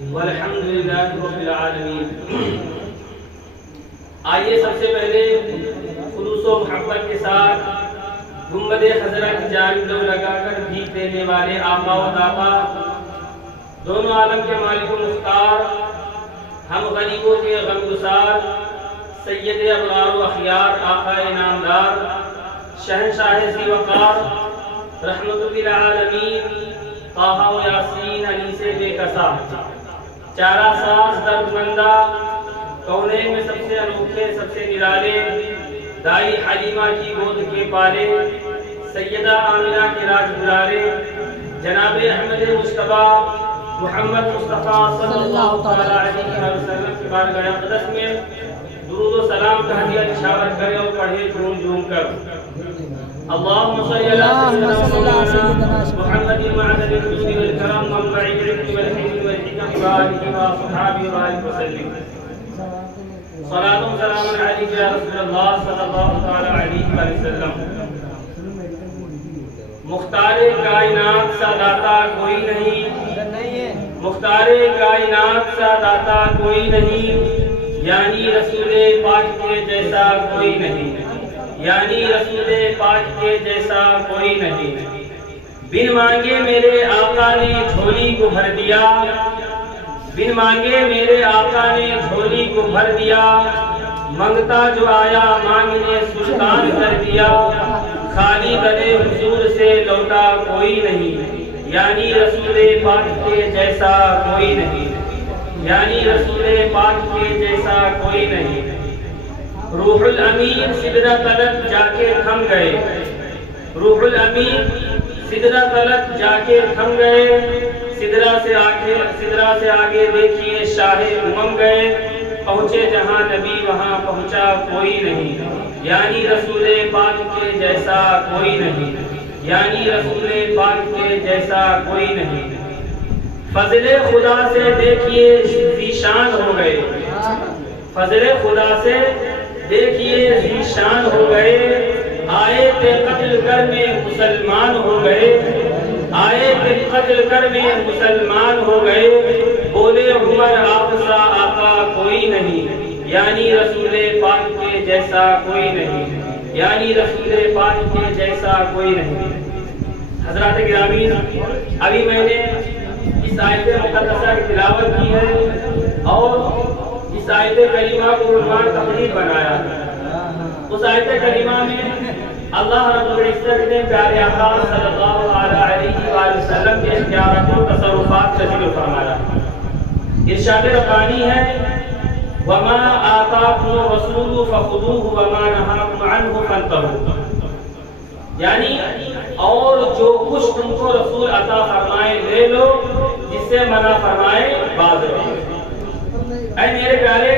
والحمد للہ رب العالمین۔ آئیے سب سے پہلے خلوص و محبت کے ساتھ گنبد خضرا کی جانب لو لگا کر بھیک دینے والے آقا و داتا، دونوں عالم کے مالک و مختار، ہم غریبوں کے غمگسار، سید ابرار و اخیار، آقا انعامدار، شہنشاہ ذی وقار، رحمت للعالمین، طٰہٰ و یاسین انیس بے کسا، چارہ ساز دردمندہ، کونین میں سب سے انوکھے سب سے نرالے، دائی حلیمہ کی گود کے پالے، سیدہ آمنہ کے راج دلارے، جناب احمد مصطفیٰ محمد مصطفیٰ صلی اللہ علیہ وسلم کی بارگاہ اقدس میں درود و سلام کا ہدیہ نشاور کرے اور پڑھے جھوم جھوم کر۔ اللہم صلی علی سیدنا محمد معدن الحسن والکرم منبع العلم والحکم والحکم وآلہ وصحبہ وسلم۔ صلاۃ و سلام علیک یا رسول اللہ صلی اللہ علیہ وسلم۔ مختار کائنات سا داتا کوئی نہیں، مختار کائنات سا داتا کوئی نہیں، یعنی رسول پاک کے جیسا کوئی نہیں، یعنی رسول پاک کے جیسا کوئی نہیں۔ بن مانگے میرے آقا نے جھولی کو بھر دیا، بن مانگے میرے آقا نے جھولی کو بھر دیا، منگتا جو آیا مانگنے سلطان کر دیا، خالی گلے حضور سے لوٹا کوئی نہیں، یعنی رسول پاک کے جیسا کوئی نہیں، یعنی رسول پاک کے جیسا کوئی نہیں۔ روح الامین سدرہ طلب جا کے تھم گئے، روح الامین سدرہ طلب جا کے تھم گئے، سدرہ سے آگے دیکھیے شاہ امم گئے، پہنچے جہاں نبی وہاں پہنچا کوئی نہیں، یعنی رسول پاک کے جیسا کوئی نہیں، یعنی رسول پاک کے جیسا کوئی نہیں۔ فضل خدا سے دیکھیے ذیشان ہو گئے، فضل خدا سے دیکھیے ذیشان ہو گئے، آئے تھے قتل کر میں مسلمان ہو گئے، آئے تھے قتل کر میں مسلمان ہو گئے، بولے عمر آپ سا آقا کوئی نہیں، یعنی رسول پاک کے جیسا کوئی نہیں، یعنی رسول پاک کے جیسا کوئی نہیں۔ حضرات گرامی، ابھی میں نے اس آیت مقدسہ کی تلاوت کی ہے اور اس آیت کریمہ کو عنوان تقریر بنایا۔ اس آیت کریمہ میں اللہ رب العزت نے پیارے آقا صلی اللہ علیہ وسلم کے اختیارات و تصرفات کا ذکر فرمایا۔ ارشاد ربانی ہے وَمَا آتَاكُمُ الرَّسُولُ فَخُذُوهُ وَمَا نَهَاكُمْ عَنْهُ فَانْتَهُوا، یعنی اور جو کچھ تم کو رسول عطا فرمائے لے لو، جس سے منع فرمائے باز رہو۔ اے میرے پیارے،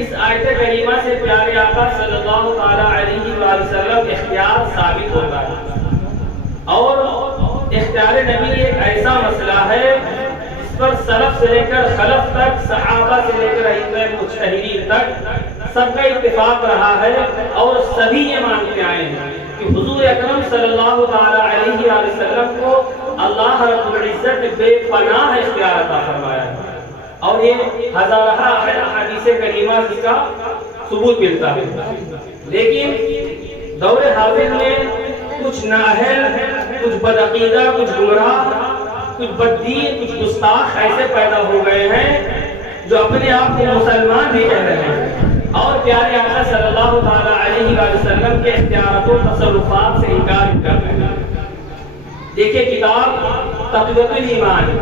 اس آیت کریمہ سے پیارے آقا صلی اللہ علیہ وسلم اختیار ثابت ہوتا ہے، اور اختیار نبی ایک ایسا مسئلہ ہے جس پر سلف سے لے کر خلف تک، صحابہ سے لے کر ائمہ مجتہدین تک سب کا اتفاق رہا ہے، اور سبھی یہ مانتے آئے ہیں کہ حضور اکرم صلی اللہ علیہ وسلم کو اللہ رب العزت نے بے پناہ اختیار عطا فرمایا ہے، اور یہ ہزارہ حدیث کریمہ جس کا ثبوت ملتا ہے۔ لیکن دور حاضر میں کچھ نااہل، کچھ بدعقیدہ، کچھ گمراہ، کچھ بددین، کچھ گستاخ ایسے پیدا ہو گئے ہیں جو اپنے آپ کو مسلمان بھی کہہ رہے ہیں، اور پیارے آقا صلی اللہ علیہ وسلم کے اختیارات و تصرفات سے انکار کر رہے ہیں۔ دیکھیے کتاب تقویۃ الایمان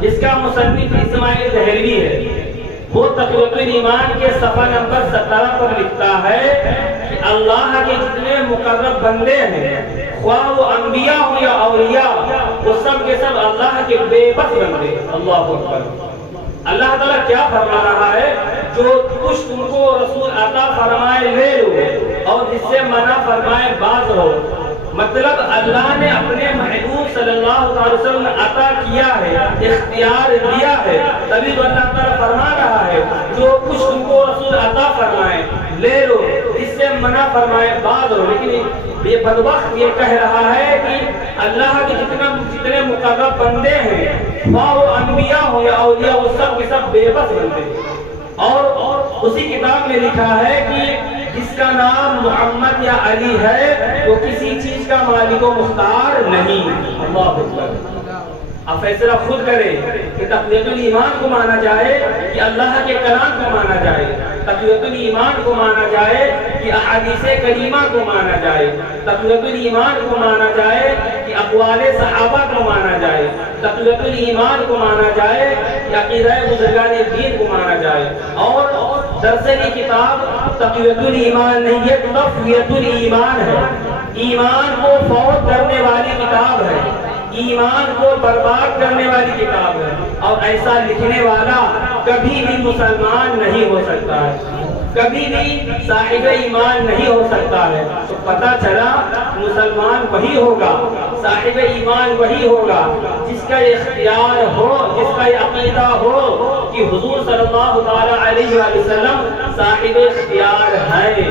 جس کا مصنف اسماعیل دہلوی ہے، وہ تقویۃ الایمان کے صفحہ نمبر 17 پر لکھتا ہے کہ اللہ کے جتنے مقرب بندے ہیں، خواہ وہ انبیاء ہو یا اولیاء، وہ سب کے سب اللہ کے بے بس بندے۔ اللہ اکبر۔ اللہ تعالیٰ کیا فرما رہا ہے؟ جو کچھ تم کو رسول عطا فرمائے لے لو، اور جس سے منع فرمائے باز رہو۔ مطلب اللہ نے اپنے محبوب صلی اللہ علیہ وسلم عطا کیا ہے، اختیار دیا ہے، تبھی تو اللہ تعالیٰ فرما رہا ہے جو کچھ تم کو رسول عطا فرمائے لے لو، اس سے منع فرمائے باز رہو۔ لیکن یہ بدبخت یہ کہہ رہا ہے کہ اللہ کے جتنے مقرب بندے ہیں، خواہ وہ انبیاء ہو یا اولیاء وہ سب کے سب بے بس بنتے ہیں۔ اور اسی کتاب میں لکھا ہے کہ جس کا نام محمد یا علی ہے وہ کسی چیز کا مالک و مختار نہیں۔ اللہ اکبر۔ اب فیصلہ خود کریں کہ تقویت الایمان کو مانا جائے کہ اللہ کے کلام کو مانا جائے، تقویت الایمان کو مانا جائے کہ احادیث کریمہ کو مانا جائے، تقویت الایمان کو مانا جائے کہ اقوال صحابہ کو مانا جائے، تقویت الایمان کو مانا جائے کہ عقیدہ بزرگان دین کو مانا جائے۔ اور درسنی کتاب تقویت الایمان نہیں ہے، تقویت الایمان ہے۔ ایمان کو فوت کرنے والی کتاب ہے، ایمان کو برباد کرنے والی کتاب ہے، اور ایسا لکھنے والا کبھی بھی مسلمان نہیں ہو سکتا ہے، کبھی بھی صاحب ایمان نہیں ہو سکتا ہے۔ تو پتہ چلا مسلمان وہی ہوگا، صاحب ایمان وہی ہوگا جس کا اختیار ہو، جس کا عقیدہ ہو کہ حضور صلی اللہ علیہ وسلم صاحب اختیار ہے۔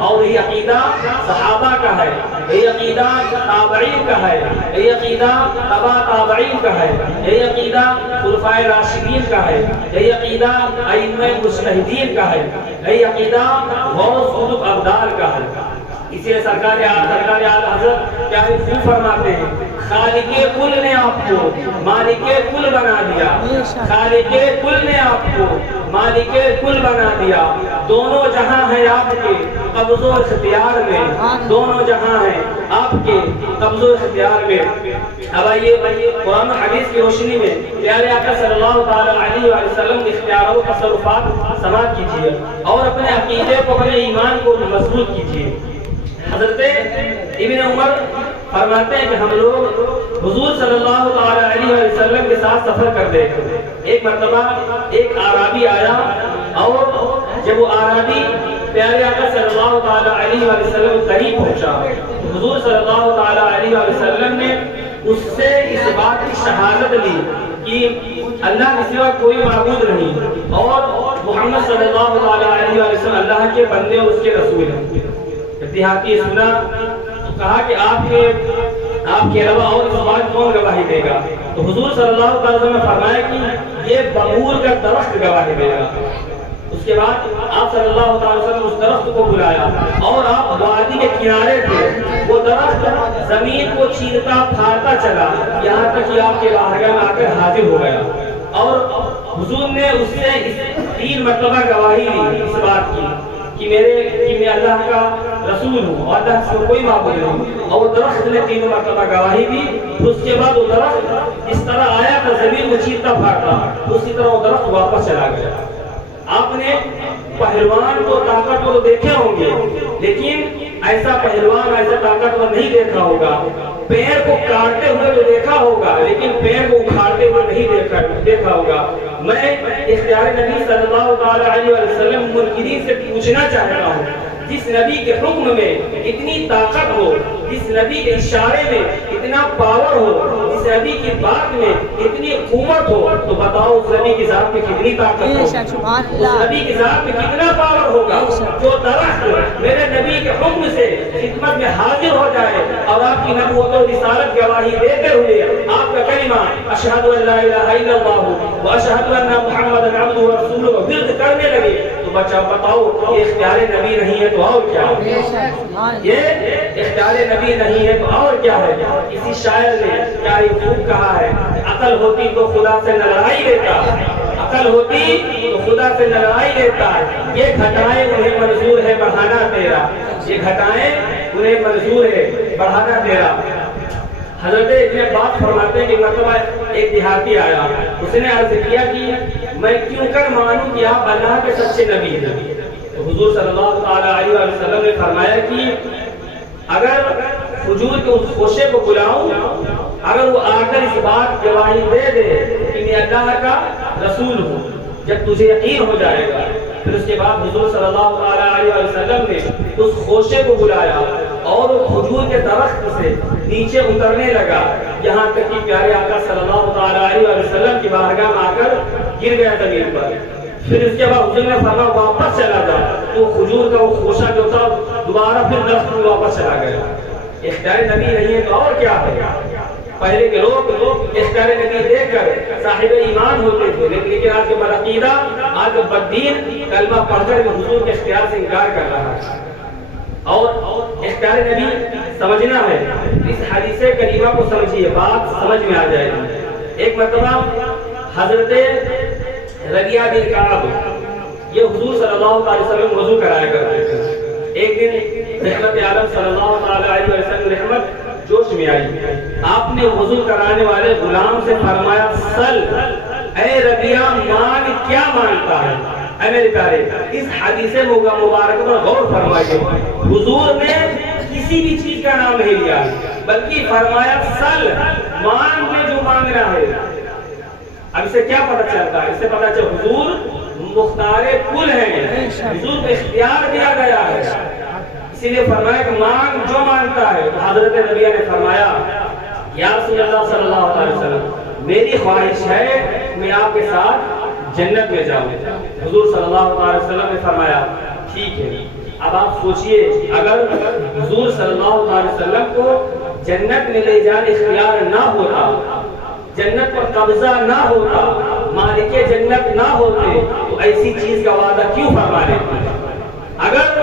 اور یہ عقیدہ صحابہ کا ہے، یہ عقیدہ تابعین کا ہے، یہ عقیدہ تبع تابعین کا ہے، یہ عقیدہ خلفائے راشدین کا ہے، یہ عقیدہ ائمہ مجتہدین کا ہے، یہ عقیدہ غوث قطب ابدال کا ہے۔ اسی لیے سرکار اعلیٰ حضرت کیا خوب فرماتے ہیں، خالق کل نے آپ کو مالک کل بنا دیا، خالق کل نے آپ کو مالک کل بنا دیا، دونوں جہاں ہیں آپ کے قبض و اختیار میں، دونوں جہاں ہیں آپ کے قبض و اختیار میں۔ اب آئیے قرآن و حدیث کی روشنی میں پیارے آقا صلی اللہ علیہ وسلم کے اختیارات و تصرفات سماعت کیجیے اور اپنے عقیدے کو، اپنے ایمان کو مضبوط کیجیے۔ حضرت ابن عمر فرماتے ہیں کہ ہم لوگ حضور صلی اللہ علیہ وسلم کے ساتھ سفر کر رہے تھے۔ ایک مرتبہ ایک اعرابی آیا، اور جب وہ اعرابی پیارے آقا صلی اللہ علیہ وسلم قریب پہنچا، حضور صلی اللہ علیہ وسلم نے اس سے اس بات کی شہادت لی کہ اللہ کے سوا کوئی معبود نہیں، اور محمد صلی اللہ علیہ وسلم اللہ کے بندے اور اس کے رسول ہیں۔ دیہاتی سنا تو کہا کہ آپ کے علاوہ اور اس بات کون گواہی دے گا؟ تو حضور صلی اللہ علیہ وسلم نے فرمایا کہ یہ ببور کا درخت گواہی دے گا۔ اس کے بعد آپ صلی اللہ علیہ وسلم اس درخت کو بلایا، اور آپ وادی کے کنارے تھے، وہ درخت زمین کو چیرتا پھاڑتا چلا یہاں تک کہ آپ کے بارگاہ میں آ کر حاضر ہو گیا، اور حضور نے اس سے 3 مرتبہ گواہی دی اس بات کی کہ میں اللہ کا رسول ہوں اور اللہ سے کوئی معبود نہیں، اور وہ درخت نے 3 مرتبہ گواہی دی۔ اس کے بعد وہ درخت اس طرح آیا کہ زمین کو چیرتا پھاڑتا، اسی طرح وہ درخت واپس چلا گیا۔ آپ نے پہلوان کو طاقتور دیکھے ہوں گے، لیکن ایسا پہلوان ایسا طاقتور نہیں دیکھا ہوگا۔ پیر کو کاٹتے ہوئے تو دیکھا ہوگا، لیکن پیر کو اکھاڑتے ہوئے نہیں دیکھا ہوگا۔ میں اختیار نبی صلی اللہ علیہ وسلم منکرین سے پوچھنا چاہتا ہوں، جس نبی کے حکم میں اتنی طاقت ہو، جس نبی کے اشارے میں اتنا پاور ہو، جس نبی کی بات میں اتنی قوت ہو، تو بتاؤ اس نبی کی ذات میں کتنی طاقت ہو، اس نبی کی ذات میں کتنا پاور ہوگا۔ جو درخت میرے نبی کے حکم سے خدمت میں حاضر ہو جائے اور آپ کی نبوت و رسالت گواہی دیتے ہوئے آپ کا کلمہ اشہد ان لا الہ الا اللہ واشہد ان محمد عبدہ ورسولہ ورد کرنے لگے، تو بتاؤ یہ اختیار نبی نہیں ہے تو اور کیا ہے؟ یہ اختیار نبی نہیں ہے تو اور کیا ہے؟ کسی شاعر نے کیا خوب کہا ہے، عقل ہوتی تو خدا سے نہ لڑائی لیتا، عقل ہوتی تو خدا سے نہ لڑائی لیتا، یہ گھٹائیں انہیں منظور ہے بڑھانا تیرا، یہ گھٹائیں انہیں منظور ہے بڑھانا تیرا۔ حضرت ابن بات فرماتے ہیں کہ مرتبہ ایک دیہاتی آیا، اس نے عرض کیا کہ میں کیوں کر مانوں کہ آپ اللہ کے سچے نبی ہیں؟ تو حضور صلی اللہ علیہ وسلم نے فرمایا کہ اگر حضور کے اس خوشے کو بلاؤں، اگر وہ آ کر اس بات گواہی دے دے کہ میں اللہ کا رسول ہوں، جب تجھے یقین ہو جائے گا، پھر اس کے بعد حضور صلی اللہ علیہ وسلم نے اس خوشے کو بلایا اور وہ کھجور کے درخت سے نیچے اترنے لگا، یہاں تک کہ پیارے آقا صلی اللہ علیہ وسلم کی بارگاہ میں آ کر گر گیا زمین پر۔ پھر اس کے بعد حضور نے فرمایا واپس چلا جا، تو کھجور کا وہ خوشہ جو تھا دوبارہ پھر درخت میں واپس چلا گیا۔ اختیار نبی نہیں ہے تو اور کیا ہے؟ پہلے کے لوگ اختیار نبی دیکھ کر صاحب ایمان ہوتے تھے، لیکن آج کے بدعقیدہ، آج کے بددین کلمہ پڑھ کر حضور کے اختیار سے انکار کر رہا ہے۔ اور اختیار نبی سمجھنا ہے، اس حدیث کریمہ کو سمجھیے، بات سمجھ میں آ جائے گی۔ ایک مرتبہ حضرت ربیعہ بن کعب، یہ حضور صلی اللہ علیہ وسلم وضو کرایا کرتے تھے۔ ایک دن رحمت عالم صلی اللہ علیہ وسلم رحمت جوش میں آئی، آپ نے وضو کرانے والے غلام سے فرمایا، سل اے ربیعہ، مان کیا مانتا ہے؟ اے میرے پیارے، اس حدیث مبارک پر غور فرمائیے، حضور نے کسی بھی چیز کا نام نہیں لیا، بلکہ فرمایا سل، مان میں جو مانگنا ہے۔ اب اسے کیا پتہ چلتا ہے؟ اس سے پتہ چلتا ہے حضور مختار کل ہیں، حضور کو اختیار دیا گیا ہے، اسی لیے فرمایا کہ مانگ جو مانگتا ہے۔ حضرت ربیعہ نے فرمایا، یا رسول اللہ صلی اللہ علیہ وسلم، میری خواہش ہے میں آپ کے ساتھ جنت میں جاؤں۔ حضور صلی اللہ علیہ وسلم نے فرمایا، ٹھیک ہے۔ اب آپ سوچئے، اگر حضور صلی اللہ علیہ وسلم کو جنت میں لے جانے اختیار نہ ہوتا، جنت پر قبضہ نہ ہوتا، مالک جنت نہ ہوتے، تو ایسی چیز کا وعدہ کیوں فرما لیتے؟ اگر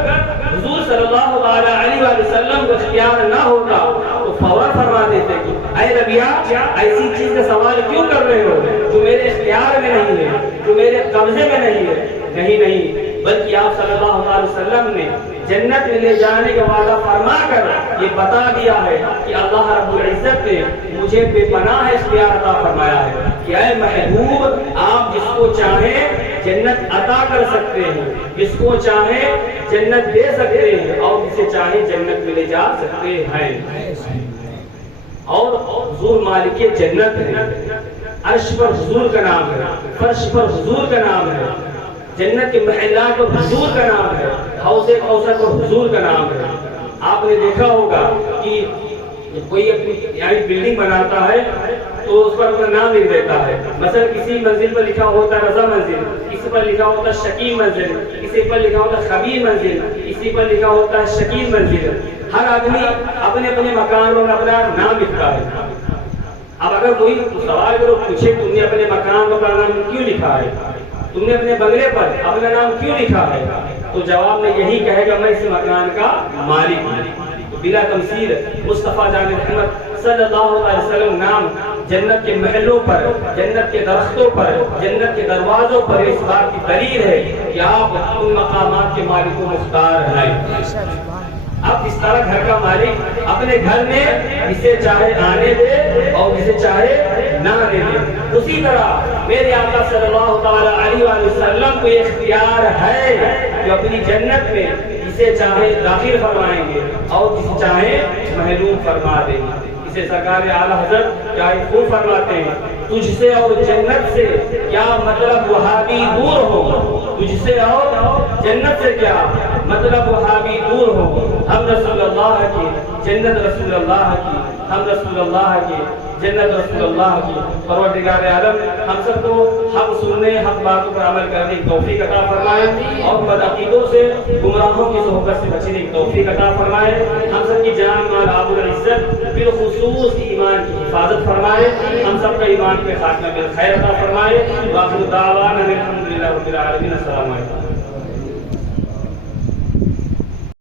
حضور صلی اللہ علیہ وسلم کو اختیار نہ ہوتا تو فوراً فرما دیتے کہ اے ربیعہ، ایسی چیز کا سوال کیوں کر رہے ہو جو میرے اختیار میں نہیں ہے، جو میرے قبضے میں نہیں ہے؟ نہیں، بلکہ آپ صلی اللہ علیہ وسلم نے جنت میں لے جانے کا وعدہ فرما کر یہ بتا دیا ہے کہ اللہ رب العزت نے مجھے بے پناہ اختیار عطا فرمایا ہے کہ اے محبوب، آپ جس کو چاہیں جنت عطا کر سکتے ہیں، جس کو چاہیں جنت دے سکتے ہیں، اور جسے چاہیں جنت میں لے جا سکتے ہیں۔ اور حضور مالک جنت ہے، عرش پر حضور کا نام ہے، فرش پر حضور کا نام ہے، جنت کے محلات پر حضور کا نام ہے، حوض کوثر پر حضور کا نام ہے۔ آپ نے دیکھا ہوگا کہ کوئی اپنی یعنی بلڈنگ بناتا ہے تو اس پر اپنا نام لکھ دیتا ہے، مثلا کسی منزل پر لکھا ہوتا ہے رضا منزل، کسی پر لکھا ہوتا ہے شکیم منزل، کسی پر لکھا ہوتا ہے خبیر منزل، کسی پر لکھا ہوتا ہے شکیم منزل۔ ہر آدمی اپنے اپنے مکان پر اپنا نام لکھتا ہے۔ اب اگر کوئی سوال کرو، پوچھے تم نے اپنے مکان پر اپنا نام کیوں لکھا ہے، تم نے اپنے بنگلے پر اپنا نام کیوں لکھا ہے، تو جواب میں یہی کہے گا، میں اس مکان کا مالک ہوں۔ بلا تمثیل مصطفیٰ جان محمد صلی اللہ علیہ وسلم نام جنت کے محلوں پر، جنت کے درختوں پر، جنت کے دروازوں پر اس بات کی دلیل ہے کہ آپ ان مقامات کے مالک و مختار ہیں۔ اب اس طرح گھر کا مالک اپنے گھر میں جسے چاہے آنے دے اور جسے چاہے نہ آنے دے، اسی طرح میرے آقا صلی اللہ علیہ وسلم کو اختیار ہے کہ اپنی جنت میں جسے چاہے داخل فرمائیں گے اور جسے چاہے محروم فرما دیں گے۔ اسے سرکار اعلیٰ حضرت کیا خوب فرماتے ہیں، تجھ سے اور جنت سے کیا مطلب وہابی دور ہو، تجھ سے اور جنت سے کیا مطلب وہابی دور ہو، ہم رسول اللہ کی جنت، رسول اللہ کی ہم، رسول اللہ کی جنت، رسول اللہ کی۔ پروردگار عالم ہم سب کو حق سننے، حق باتوں پر عمل کرنے کی توفیق عطا فرمائے، اور بدعقیدوں سے، گمراہوں کی صحبت سے بچنے کی توفیق عطا فرمائے۔ ہم سب کی جان مال آبرو العزت بالخصوص ایمان کی حفاظت فرمائے، ہم سب کا ایمان پہ خاتمہ بالخیر عطا فرمائے۔ وآخر دعوانا الحمدللہ رب العالمین۔ السلام علیکم۔